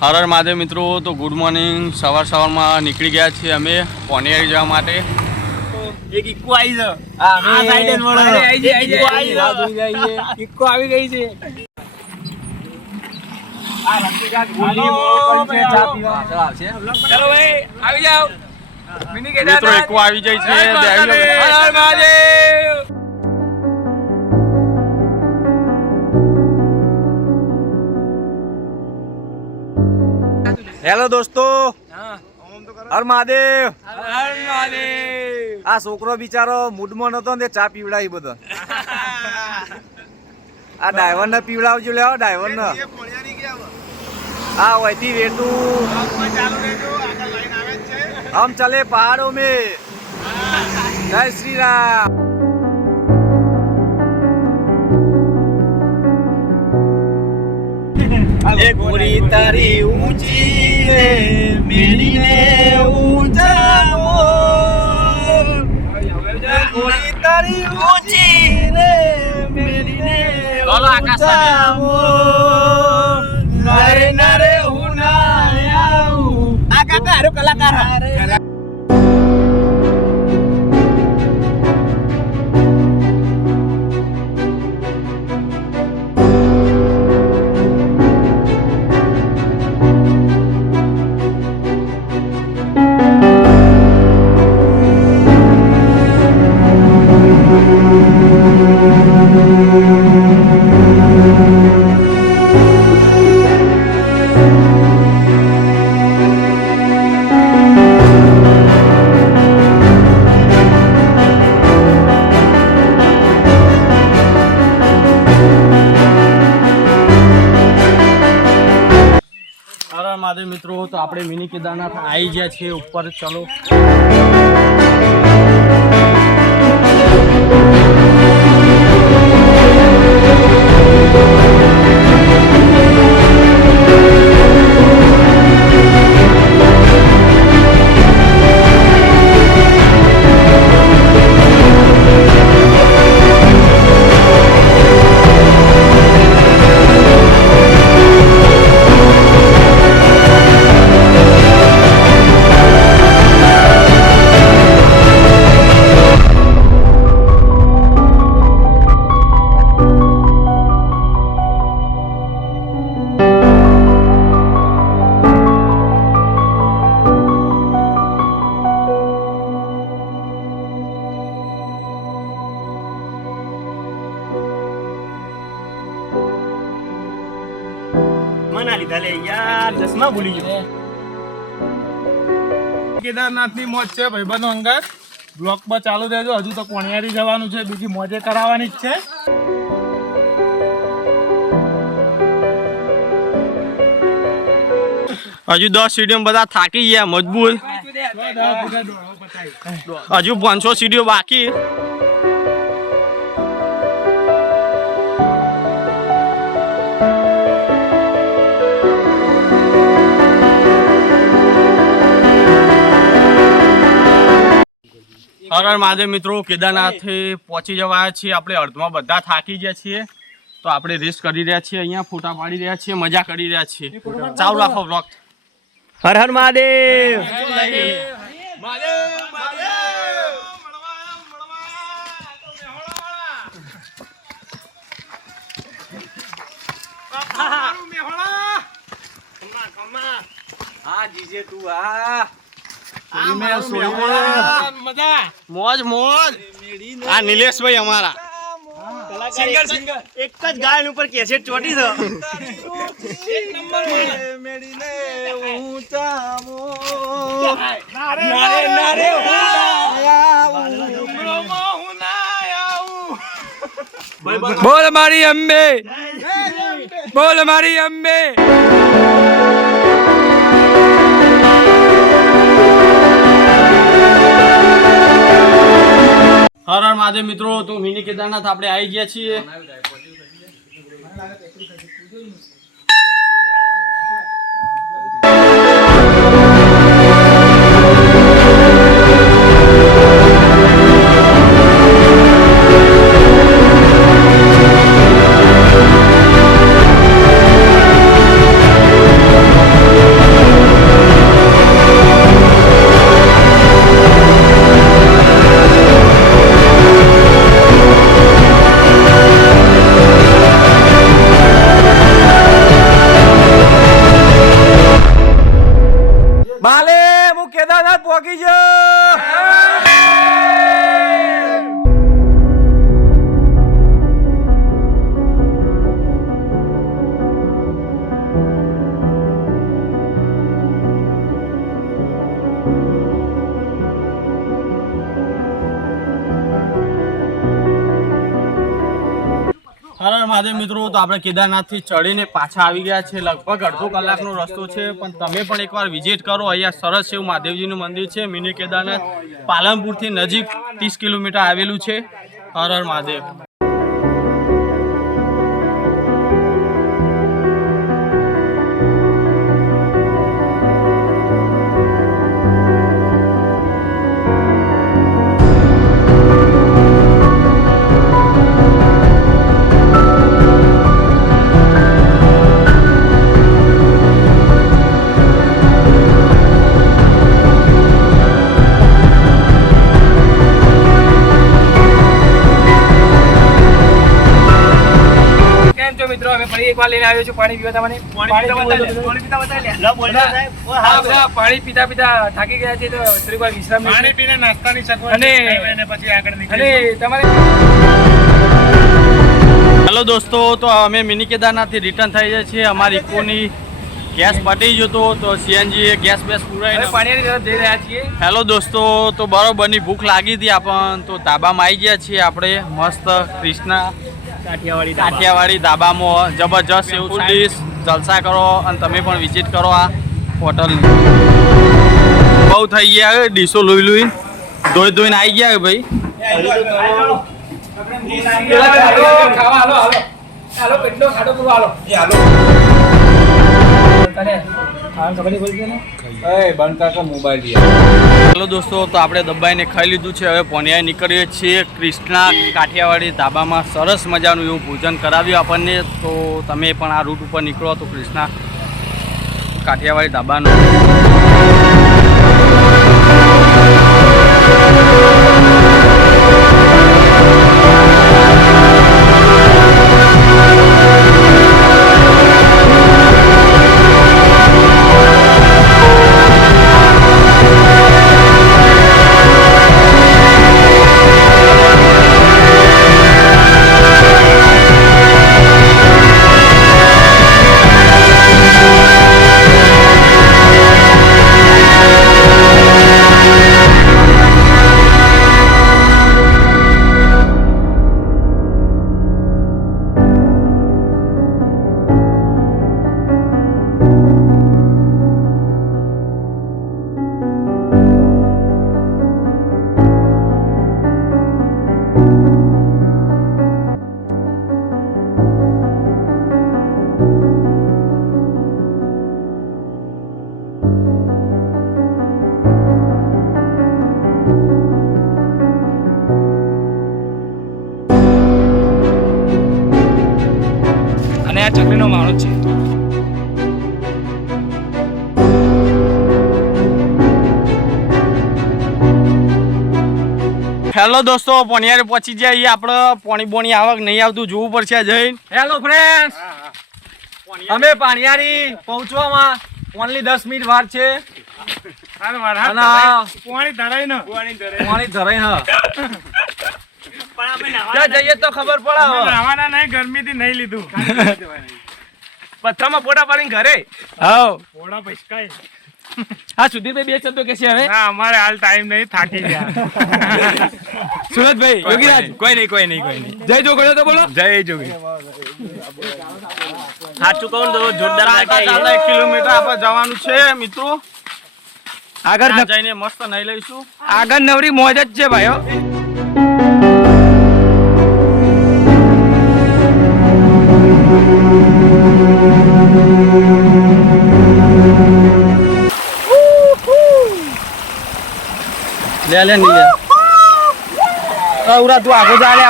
હર હર મહાદેવ મિત્રો, તો good morning. સવારમાં નીકળી ગયા છીએ અમે પોનિયારી જવા માટે. એક ઇક્કો આવી છે. આ સાઈડે જ વળો. ઇક્કો આવી ગઈ છે. આ રસ્તે ગોલી મોકલ છે ચા પીવા. ચલો ભાઈ આવી જાઓ. મિની કેદાર મિત્રો ઇક્કો આવી જાય છે. હર હર મહાદેવ. હેલો દોસ્તો, હર મહાદેવ. હર મહાદેવ. આ છોકરો બિચારો મૂડમાં નતો ને ચા પીવડાવી બધો. આ ડ્રાઈવર ને પીવડાવજો, લેવો ડ્રાઈવર ને. હા વહીથી વેતું હમ ચલે પહાડો મેં. જય શ્રી રામ. એ ગોરી તારી ઊંચી રે મેરીને ઊંચા મોર. ગોરી તારી ઊંચી રે મેરીને ઊંચા મોર. નારે નારે હું ના આવું. આ કાકા હારો કલાકાર. મહાદેવ મિત્રો, તો આપણે મિની કેદારનાથ આવી ગયા છીએ ઉપર. ચલો કેદારનાથ ની મોજ છે ભાઈબંધો અંગત. બ્લોક પર ચાલુ રહેજો. હજુ તો પોણિયારી જવાનું છે, બીજી મોજે કરાવવાની જ છે. હજુ 10 સીડીઓ બધા થાકી ગયા મજબૂત. હજુ 500 સીડીઓ બાકી. હર હર મહાદેવ મિત્રો, કેદારનાથ પહોંચી જવાયા છીએ આપણે. અર્ધમાં બધા થાકી ગયા છીએ, તો આપણે રેસ્ટ કરી રહ્યા છીએ. અહીંયા ફોટા પાડી રહ્યા છીએ, મજા કરી રહ્યા છીએ. ચાલુ રાખો બ્લોગ. હર હર મહાદેવ. હા જીજે તું આ મોજ મોજ. આ નિલેશભાઈ અમારા સિંગર એક જ ગાયન ઉપર કેસેટ ચોટી છે. એક નંબર મેડીને ઊંચા મોર. નારે નારે હું ના આવું. બોલ મારી અંબે, બોલ મારી અંબે. હર હર મહાદેવ મિત્રો, તો મિની કેદારનાથ આપણે આવી ગયા છીએ. મહાદેવ મિત્રો, તો આપણે કેદારનાથથી ચડીને પાછા આવી ગયા છે. લગભગ અડધો કલાકનો રસ્તો છે, પણ તમે પણ એકવાર વિઝિટ કરો. અહીંયા સરસ એવું મહાદેવજીનું મંદિર છે. મિની કેદારનાથ પાલનપુરથી નજીક 30 કિલોમીટર આવેલું છે. હર હર મહાદેવ. મિત્રો અમે ફરી એકવાર લઈને આવ્યો છું પાણી પીવા તમને. પાણી પીતા પીતા થાકી ગયા છે, તો થોડીક વાર વિશ્રામ પાણી પીને નાસ્તાની સગવડ અને પછી આગળ નીકળીએ. તમારે હેલો દોસ્તો, તો અમે મિની કેદારનાથથી રિટર્ન થઈ જાય છે. અમારી ઇકોની ગેસ પટી જતો, તો સીએનજી ગેસ બેસ પૂરાઈને પાણીની તરફ જઈ રહ્યા છીએ. હેલો દોસ્તો, તો બરોબરની ભૂખ લાગી હતી આપણને, તો ધાબામાં આવી ગયા છીએ આપણે. મસ્ત કૃષ્ણા કાઠિયાવાડી ધાબામાં જબરજસ્ત એવું ફૂડ ડીશ. જલસા કરો અને તમે પણ વિઝિટ કરો આ હોટલની. બહુ થઈ ગયા ડીશો ધોઈને આવી ગયા ભાઈ. ખાવા હાલો કેટલો ખાડો પૂરો હાલો. હેલો દોસ્તો, તો આપણે દબાઈને ખાઈ લીધું છે. હવે પોનિયા નીકળીએ છીએ કૃષ્ણા કાઠિયાવાડી ધાબામાં. સરસ મજાનું એવું ભોજન કરાવ્યું આપણને. તો તમે પણ આ રૂટ ઉપર નીકળો તો કૃષ્ણા કાઠિયાવાડી ધાબાનું. અને આ ચકલીનો માળો છે. હેલો દોસ્તો, પોનિયારે પહોંચી જાય. આપણે પોણી આવક નહીં આવતું જોવું પડશે જઈને. હેલો ફ્રેન્ડ્સ, અમે પાણીયારી પહોંચવામાં ઓનલી 10 મિનિટ વાર છે. પાણી ધરાઈ જઈએ તો ખબર પડે. નાવાના નહીં, ગરમીથી નહીં લીધું. પથ્થરમાં ફોટા પાડીને ઘરે થોડા પૈસા હા સુધીરભાઈ બે શબ્દો કે છે હવે. ના, અમારે હાલ ટાઈમ નહીં, થાકી ગયા. સુરતભાઈ યોગીરાજ કોઈ નહીં જય જોગળ્યો તો બોલો. જય જોગી. સાચું કહું તો જોરદાર 1 કિલોમીટર આપણે જવાનું છે મિત્રો. આગળ ત્યાં જઈને મસ્ત નહીં લઈશું. આગળ નવરી મોજ જ છે ભાઈઓ. લે નહીં ઉરા તું આગળ જા લે.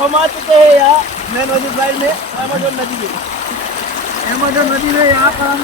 हम आ चुके हैं यहाँ नैन वाली साइड में अमेजोन नदी में यहाँ पर हम